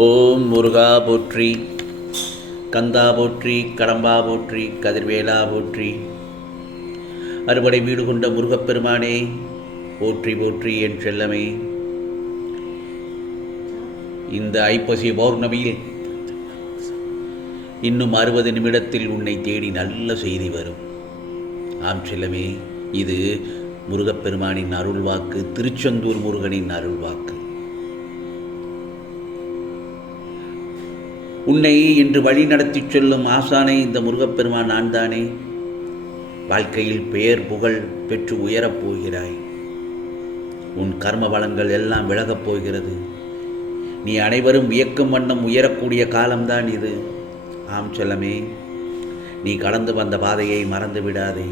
ஓம் முருகா போற்றி, கந்தா போற்றி, கடம்பா போற்றி, கதிர்வேலா போற்றி. அறுபடை வீடு கொண்ட முருகப்பெருமானே போற்றி போற்றி என் செல்லமே. இந்த ஐப்பசி பௌர்ணமியில் இன்னும் 60 நிமிடத்தில் உன்னை தேடி நல்ல செய்தி வரும். ஆம் செல்லமே, இது முருகப்பெருமானின் அருள்வாக்கு, திருச்செந்தூர் முருகனின் அருள்வாக்கு. உன்னை இன்று வழி நடத்தி சொல்லும் ஆசானை இந்த முருகப்பெருமான் நான் தானே. வாழ்க்கையில் பெயர் புகழ் பெற்று உயரப் போகிறாய். உன் கர்ம வளங்கள் எல்லாம் விலகப் போகிறது. நீ அனைவரும் வியக்கும் வண்ணம் உயரக்கூடிய காலம்தான் இது. ஆம் செல்லமே, நீ கடந்து வந்த பாதையை மறந்து விடாதே.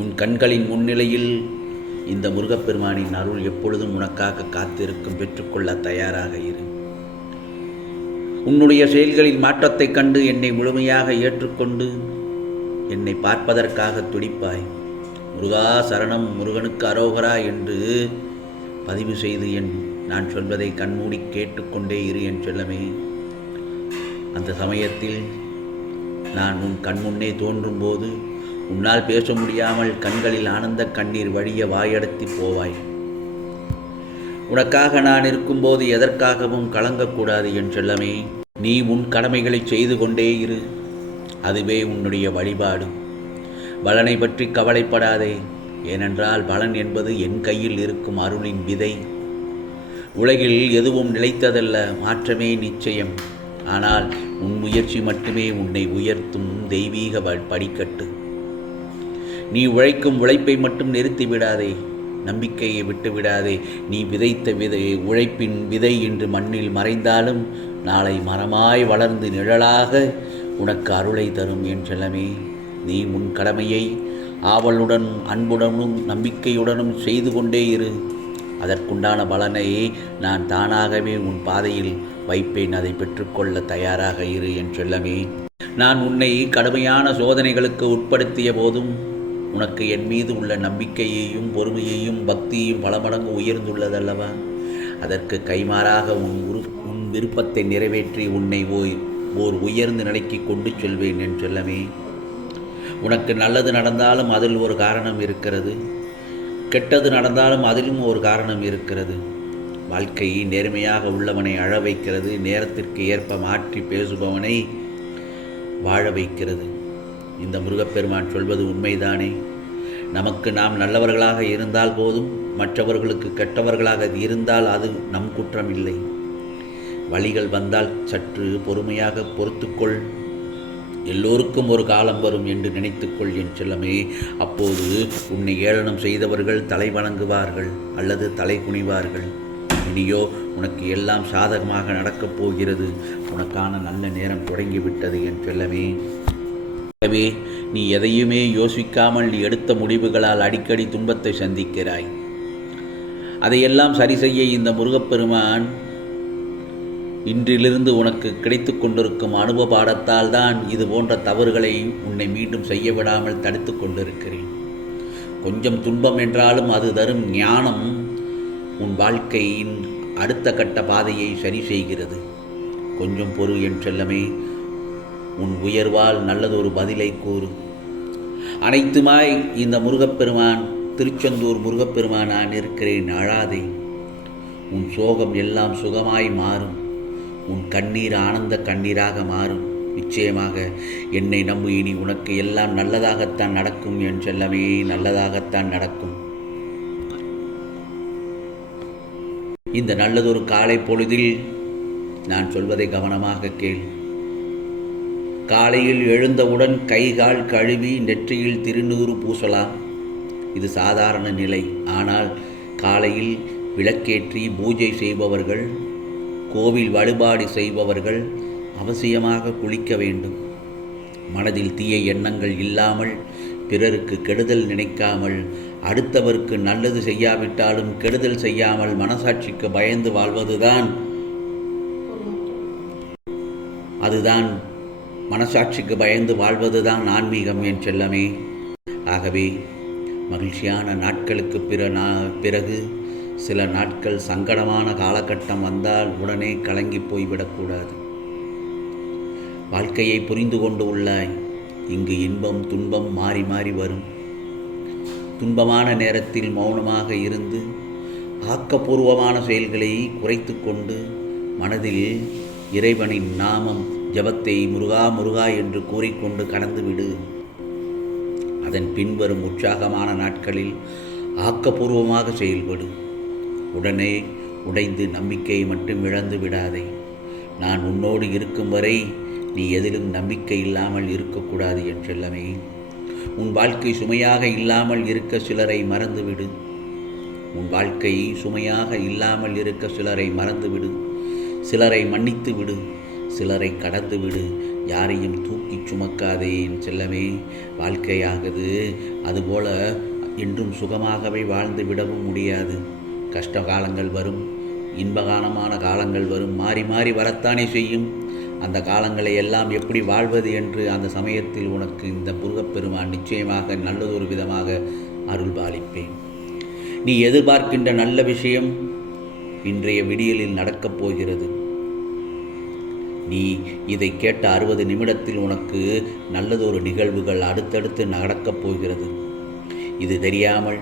உன் கண்களின் முன்னிலையில் இந்த முருகப்பெருமானின் அருள் எப்பொழுதும் உனக்காக காத்திருக்கும். பெற்றுக்கொள்ள தயாராக இரு. உன்னுடைய செயல்களில் மாற்றத்தைக் கண்டு என்னை முழுமையாக ஏற்றுக்கொண்டு என்னை பார்ப்பதற்காக துடிப்பாய். முருகா சரணம், முருகனுக்கு அரோகரா என்று பதிவு செய்து நான் சொல்வதை கண்மூடி கேட்டுக்கொண்டே இரு என் செல்லமே. அந்த சமயத்தில் நான் உன் கண்முன்னே தோன்றும் போது உன்னால் பேச முடியாமல் கண்களில் ஆனந்த கண்ணீர் வழிய வாயடத்தி போவாய். உனக்காக நான் இருக்கும்போது எதற்காகவும் கலங்கக்கூடாது என் செல்லமே. நீ உன் கடமைகளை செய்து கொண்டே இரு. அதுவே உன்னுடைய வழிபாடு. பலனை பற்றி கவலைப்படாதே. ஏனென்றால் பலன் என்பது என் கையில் இருக்கும் அருளின் விதை. உலகில் எதுவும் நிலைத்ததல்ல, மாற்றமே நிச்சயம். ஆனால் உன் முயற்சி மட்டுமே உன்னை உயர்த்தும் தெய்வீக படிக்கட்டு. நீ உழைக்கும் உழைப்பை மட்டும் நிறுத்திவிடாதே. நம்பிக்கையை விட்டுவிடாதே. நீ விதைத்த உழைப்பின் விதை இன்று மண்ணில் மறைந்தாலும் நாளை மரமாய் வளர்ந்து நிழலாக உனக்கு அருளை தரும் என் செல்லமே. நீ உன் கடமையை ஆவலுடன் அன்புடனும் நம்பிக்கையுடனும் செய்து கொண்டே இரு. அதற்குண்டான பலனை நான் தானாகவே உன் பாதையில் வைப்பேன். அதை பெற்றுக்கொள்ள தயாராக இரு என் செல்லமே. நான் உன்னை கடுமையான சோதனைகளுக்கு உட்படுத்திய போதும் உனக்கு என் மீது உள்ள நம்பிக்கையையும் பொறுமையையும் பக்தியையும் பல மடங்கு உயர்ந்துள்ளதல்லவா? அதற்கு கைமாறாக உன் விருப்பத்தை நிறைவேற்றி உன்னை ஓர் உயர்ந்த நிலைக்கு கொண்டு செல்வேன் என் செல்லமே. உனக்கு நல்லது நடந்தாலும் அதில் ஒரு காரணம் இருக்கிறது. கெட்டது நடந்தாலும் அதிலும் ஒரு காரணம் இருக்கிறது. வாழ்க்கை நேர்மையாக உள்ளவனை அழ வைக்கிறது. நேரத்திற்கு ஏற்ப மாற்றி பேசுபவனை வாழ வைக்கிறது. இந்த முருகப்பெருமான் சொல்வது உண்மைதானே. நமக்கு நாம் நல்லவர்களாக இருந்தால் போதும். மற்றவர்களுக்கு கெட்டவர்களாக இருந்தால் அது நம் குற்றம் இல்லை. வழிகள் வந்தால் சற்று பொறுமையாக பொறுத்துக்கொள். எல்லோருக்கும் ஒரு காலம் வரும் என்று நினைத்துக்கொள் என் செல்லமே. அப்போது உன்னை ஏளனம் செய்தவர்கள் தலை வணங்குவார்கள் அல்லது தலை குனிவார்கள். இனியோ உனக்கு எல்லாம் சாதகமாக நடக்கப் போகிறது. உனக்கான நல்ல நேரம் தொடங்கிவிட்டது என் செல்லமே. எனவே நீ எதையுமே யோசிக்காமல் நீ எடுத்த முடிவுகளால் அடிக்கடி துன்பத்தை சந்திக்கிறாய். அதையெல்லாம் சரி செய்ய இந்த முருகப்பெருமான் இன்றிலிருந்து உனக்கு கிடைத்து கொண்டிருக்கும் அனுபவ பாடத்தால் தான் இது போன்ற தவறுகளை உன்னை மீண்டும் செய்ய விடாமல் தடுத்து கொண்டிருக்கிறேன். கொஞ்சம் துன்பம் என்றாலும் அது தரும் ஞானம் உன் வாழ்க்கையின் அடுத்த கட்ட பாதையை சரி செய்கிறது. கொஞ்சம் பொறு என் செல்லமே. உன் உயர்வால் நல்லதொரு பதிலை கூறு. அனைத்துமாய் இந்த முருகப்பெருமான், திருச்செந்தூர் முருகப்பெருமான் நான் இருக்கிறேன். அழாதே. உன் சோகம் எல்லாம் சுகமாய் மாறும். உன் கண்ணீர் ஆனந்த கண்ணீராக மாறும். நிச்சயமாக என்னை நம்பு. இனி உனக்கு எல்லாம் நல்லதாகத்தான் நடக்கும் என் செல்லமே. நல்லதாகத்தான் நடக்கும். இந்த நல்லதொரு காலை பொழுதில் நான் சொல்வதை கவனமாக கேள். காலையில் எழுந்தவுடன் கைகால் கழுவி நெற்றியில் திருநூறு பூசலாம். இது சாதாரண நிலை. ஆனால் காலையில் விளக்கேற்றி பூஜை செய்பவர்கள், கோவில் வழிபாடு செய்பவர்கள் அவசியமாக குளிக்க வேண்டும். மனதில் தீய எண்ணங்கள் இல்லாமல், பிறருக்கு கெடுதல் நினைக்காமல், அடுத்தவருக்கு நல்லது செய்யாவிட்டாலும் கெடுதல் செய்யாமல் மனசாட்சிக்கு பயந்து வாழ்வதுதான் மனசாட்சிக்கு பயந்து வாழ்வதுதான் ஆன்மீகம் என் செல்லமே. ஆகவே மகிழ்ச்சியான நாட்களுக்கு பிறகு சில நாட்கள் சங்கடமான காலகட்டம் வந்தால் உடனே கலங்கி போய்விடக்கூடாது. வாழ்க்கையை புரிந்து கொண்டு உள்ளாய். இங்கு இன்பம் துன்பம் மாறி மாறி வரும். துன்பமான நேரத்தில் மௌனமாக இருந்து ஆக்கப்பூர்வமான செயல்களை குறைத்து கொண்டு மனதில் இறைவனின் நாமம் ஜபத்தை முருகா முருகா என்று கூறிக்கொண்டு கடந்துவிடு. அதன் பின்வரும் உற்சாகமான நாட்களில் ஆக்கப்பூர்வமாக செயல்படு. உடனே உடைந்து நம்பிக்கையை மட்டும் இழந்து விடாதே. நான் உன்னோடு இருக்கும் வரை நீ எதிலும் நம்பிக்கை இல்லாமல் இருக்கக்கூடாது என் செல்லமே. உன் வாழ்க்கை சுமையாக இல்லாமல் இருக்க சிலரை மறந்துவிடு. உன் வாழ்க்கை சுமையாக இல்லாமல் இருக்க சிலரை மறந்துவிடு. சிலரை மன்னித்து விடு. சிலரை கடந்து விடு. யாரையும் தூக்கி சுமக்காதே என் செல்லமே. வாழ்க்கையாகுது அதுபோல என்றும் சுகமாகவே வாழ்ந்து விடவும் முடியாது. கஷ்ட காலங்கள் வரும், இன்பகாலமான காலங்கள் வரும், மாறி மாறி வரத்தானே செய்யும். அந்த காலங்களை எல்லாம் எப்படி வாழ்வது என்று அந்த சமயத்தில் உனக்கு இந்த முருகப்பெருமான் நிச்சயமாக நல்லதொரு விதமாக அருள் பாலிப்பேன். நீ எதிர்பார்க்கின்ற நல்ல விஷயம் இன்றைய விடியலில் நடக்கப் போகிறது. நீ இதை கேட்ட 60 நிமிடத்தில் உனக்கு நல்லதொரு நிகழ்வுகள் அடுத்தடுத்து நடக்கப் போகிறது. இது தெரியாமல்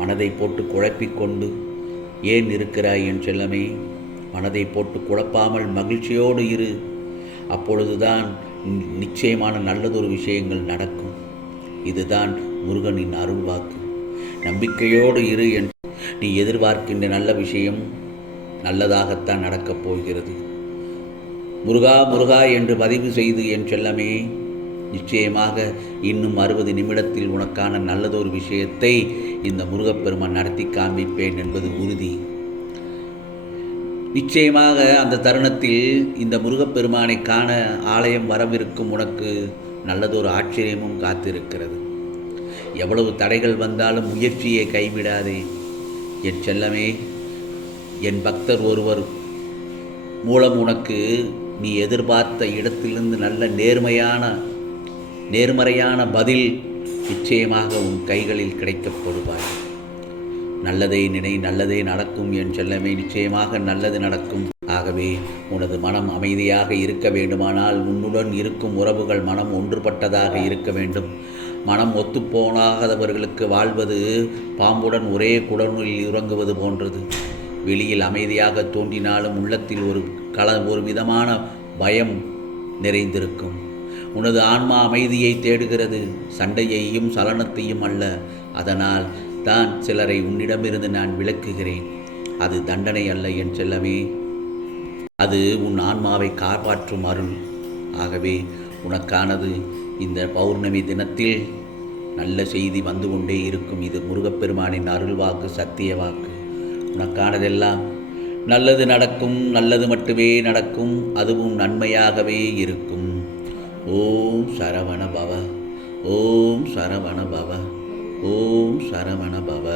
மனதை போட்டு குழப்பிக்கொண்டு ஏன் இருக்கிறாய் என் செல்லமே? மனதை போட்டு குழப்பாமல் மகிழ்ச்சியோடு இரு. அப்பொழுதுதான் நிச்சயமான நல்லதொரு விஷயங்கள் நடக்கும். இதுதான் முருகனின் அருள் வாக்கு. நம்பிக்கையோடு இரு. நீ எதிர்பார்க்கின்ற நல்ல விஷயம் நல்லதாகத்தான் நடக்கப் போகிறது. முருகா முருகா என்று பதிவு செய்து என் செல்லமே, நிச்சயமாக இன்னும் 60 நிமிடத்தில் உனக்கான நல்லதொரு விஷயத்தை இந்த முருகப்பெருமான் நடத்தி காண்பிப்பேன் என்பது உறுதி. நிச்சயமாக அந்த தருணத்தில் இந்த முருகப்பெருமானை காண ஆலயம் வரவிருக்கும் உனக்கு நல்லதொரு ஆச்சரியமும் காத்திருக்கிறது. எவ்வளவு தடைகள் வந்தாலும் முயற்சியை கைவிடாதே என் செல்லமே. என் பக்தர் ஒருவர் மூலம் உனக்கு நீ எதிர்பார்த்த இடத்திலிருந்து நல்ல நேர்மறையான பதில் நிச்சயமாக உன் கைகளில் கிடைக்கப்படுவாய். நல்லதே நினை, நல்லதே நடக்கும் என் செல்லமே. நிச்சயமாக நல்லது நடக்கும். ஆகவே உனது மனம் அமைதியாக இருக்க வேண்டுமானால் உன்னுடன் இருக்கும் உறவுகள் மனம் ஒன்றுபட்டதாக இருக்க வேண்டும். மனம் ஒத்துப்போனாதவர்களுக்கு வாழ்வது பாம்புடன் ஒரே குடலில் உறங்குவது போன்றது. வெளியில் அமைதியாக தோன்றினாலும் உள்ளத்தில் ஒரு விதமான பயம் நிறைந்திருக்கும். உனது ஆன்மா அமைதியை தேடுகிறது, சண்டையையும் சலனத்தையும் அல்ல. அதனால் தான் சிலரை உன்னிடமிருந்து நான் விலக்குகிறேன். அது தண்டனை அல்ல என் செல்லமே, அது உன் ஆன்மாவை காப்பாற்றும் அருள். ஆகவே உனக்கானது இந்த பௌர்ணமி தினத்தில் நல்ல செய்தி வந்து கொண்டே இருக்கும். இது முருகப்பெருமானின் அருள் வாக்கு, சத்திய வாக்கு. உனக்கானதெல்லாம் நல்லது நடக்கும், நல்லது மட்டுமே நடக்கும், அதுவும் நன்மையாகவே இருக்கும். ஓம் சரவண பவ, ஓம் சரவண பவ, ஓம் சரவண பவ.